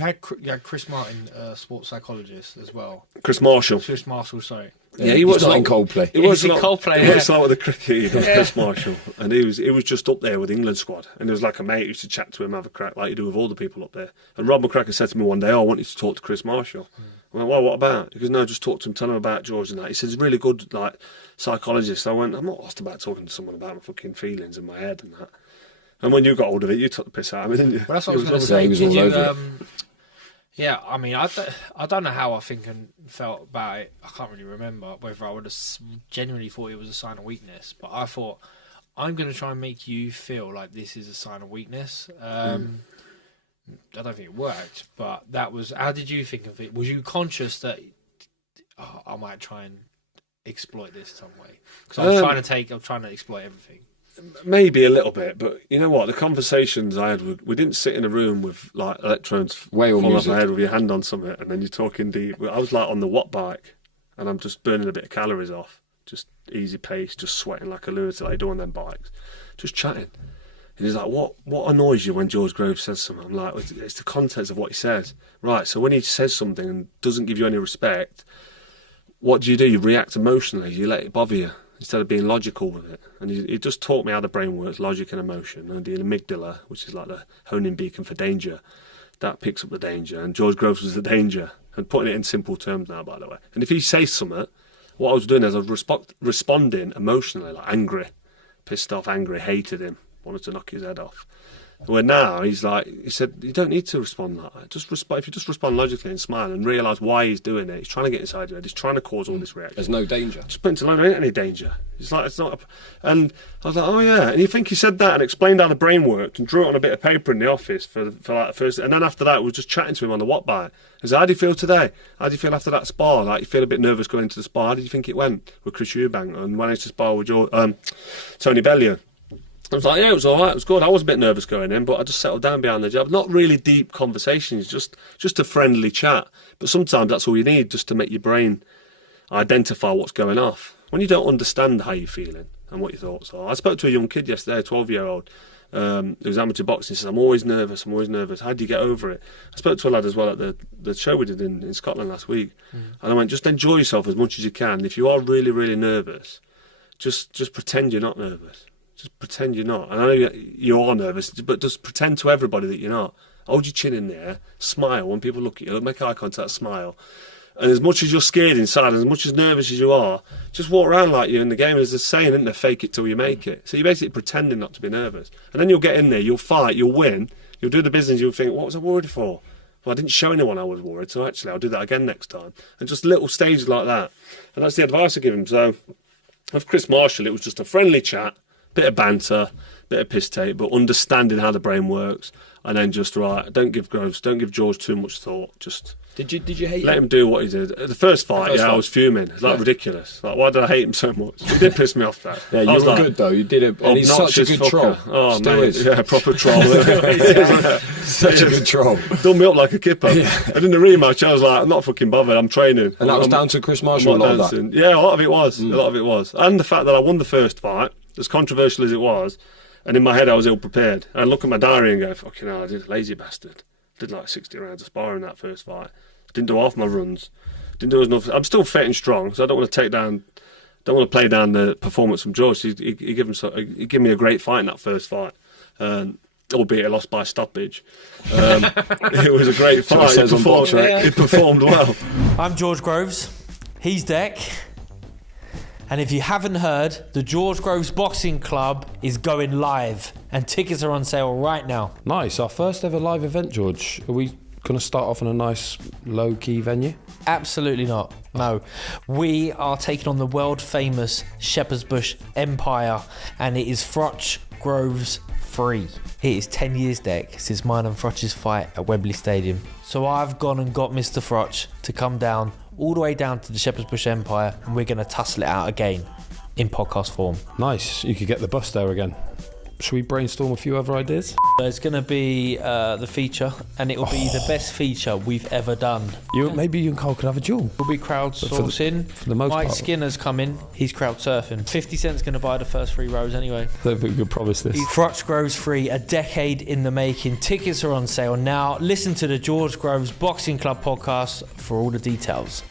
You had Chris Martin, sports psychologist, as well. Chris Marshall, sorry. Yeah, he was not in Coldplay. He was in Coldplay. He works a lot with the cricket. Chris Marshall, and he was just up there with the England squad, and there was like a mate who used to chat to him, have a crack, like you do with all the people up there. And Rob McCracken said to me one day, "Oh, I want you to talk to Chris Marshall." I went, "Well, what about?" He goes, "No, just talk to him, tell him about George and that." He says, "He's really good, like psychologist." I went, "I'm not asked about talking to someone about my fucking feelings in my head and that." And when you got hold of it, you took the piss out of me, didn't you? Well, that's what I was going to say. He was all over it. Yeah, I mean, I don't know how I think and felt about it. I can't really remember whether I would have genuinely thought it was a sign of weakness, but I thought, I'm going to try and make you feel like this is a sign of weakness. I don't think it worked, but that was... How did you think of it? Was you conscious that I might try and exploit this some way? Because I'm trying to exploit everything. Maybe a little bit, but you know what? The conversations I had, we didn't sit in a room with like electrodes falling off my head with your hand on something, and then you're talking deep. I was like on the watt bike, and I'm just burning a bit of calories off, just easy pace, just sweating like a lunatic like you do on them bikes, just chatting. And he's like, what annoys you when George Groves says something? I'm like, it's the context of what he says. Right, so when he says something and doesn't give you any respect, what do? You react emotionally, you let it bother you, instead of being logical with it. And he just taught me how the brain works, logic and emotion. And the amygdala, which is like the honing beacon for danger, that picks up the danger. And George Groves was the danger. And putting it in simple terms now, by the way. And if he says something, what I was doing is I was responding emotionally, like angry, pissed off, angry, hated him, wanted to knock his head off. Where now he said, you don't need to respond like that. If you just respond logically and smile and realise why he's doing it, he's trying to get inside your head, he's trying to cause all this reaction. There's no danger. Just put into there ain't any danger. It's not. And I was like, oh yeah. And you think he said that and explained how the brain worked and drew it on a bit of paper in the office for like the first. And then after that, we were just chatting to him on the watt bike. He said, how do you feel today? How do you feel after that spar? Like you feel a bit nervous going into the spar. How did you think it went with Chris Eubank and when I used to spar with Tony Bellew? I was like, yeah, it was all right, it was good. I was a bit nervous going in, but I just settled down behind the job. Not really deep conversations, just a friendly chat. But sometimes that's all you need, just to make your brain identify what's going off. When you don't understand how you're feeling and what your thoughts are. I spoke to a young kid yesterday, a 12-year-old, who was amateur boxing. He says, I'm always nervous. How do you get over it? I spoke to a lad as well at the show we did in Scotland last week. And I went, just enjoy yourself as much as you can. If you are really, really nervous, just pretend you're not nervous. Just pretend you're not. And I know you are nervous, but just pretend to everybody that you're not. Hold your chin in there, smile when people look at you, make eye contact, smile. And as much as you're scared inside, as much as nervous as you are, just walk around like you're in the game. There's a saying, isn't there, fake it till you make it. So you're basically pretending not to be nervous. And then you'll get in there, you'll fight, you'll win, you'll do the business, you'll think, what was I worried for? Well, I didn't show anyone I was worried, so actually I'll do that again next time. And just little stages like that. And that's the advice I give him. So with Chris Marshall, it was just a friendly chat, bit of banter, bit of piss take, but understanding how the brain works, and then just don't give George too much thought. Just did you hate let him do what he did. The first fight, I was fuming. It's ridiculous. Like, why did I hate him so much? He did piss me off. That yeah, you were good though. You did it, and he's such a good troll. Oh Still mate, is. yeah, proper troll. Such a good troll. Done me up like a kipper. Yeah. And in the rematch, I was like, I'm not fucking bothered. I'm training. And that was down to Chris Marshall. Yeah, a lot of it was. A lot of it was, and the fact that I won the first fight, as controversial as it was, and in my head I was ill prepared. I look at my diary and go, fucking hell, I did a lazy bastard. Did like 60 rounds of sparring that first fight. Didn't do half my runs. Didn't do enough. I'm still fit and strong, so I don't want to play down the performance from George. He gave me a great fight in that first fight. Albeit it lost by stoppage. It was a great fight. He performed well. I'm George Groves. He's Deck. And if you haven't heard, the George Groves Boxing Club is going live and tickets are on sale right now. Nice. Our first ever live event, George. Are we going to start off in a nice low-key venue? Absolutely not. No. We are taking on the world famous Shepherd's Bush Empire, and it is Froch Groves free. It is 10 years, Deck, since mine and Froch's fight at Wembley Stadium. So I've gone and got Mr. Froch to come down all the way down to the Shepherd's Bush Empire, and we're going to tussle it out again in podcast form. Nice. You could get the bus there again. should we brainstorm a few other ideas? There's going to be the feature, and it will be the best feature we've ever done. Maybe you and Cole could have a duel. We'll be crowdsourcing. For the most Mike part. Skinner's coming. He's crowd surfing. 50 Cent's going to buy the first 3 rows anyway. I don't think we could promise this. Froch Groves 3, a decade in the making. Tickets are on sale now. Listen to the George Groves Boxing Club podcast for all the details.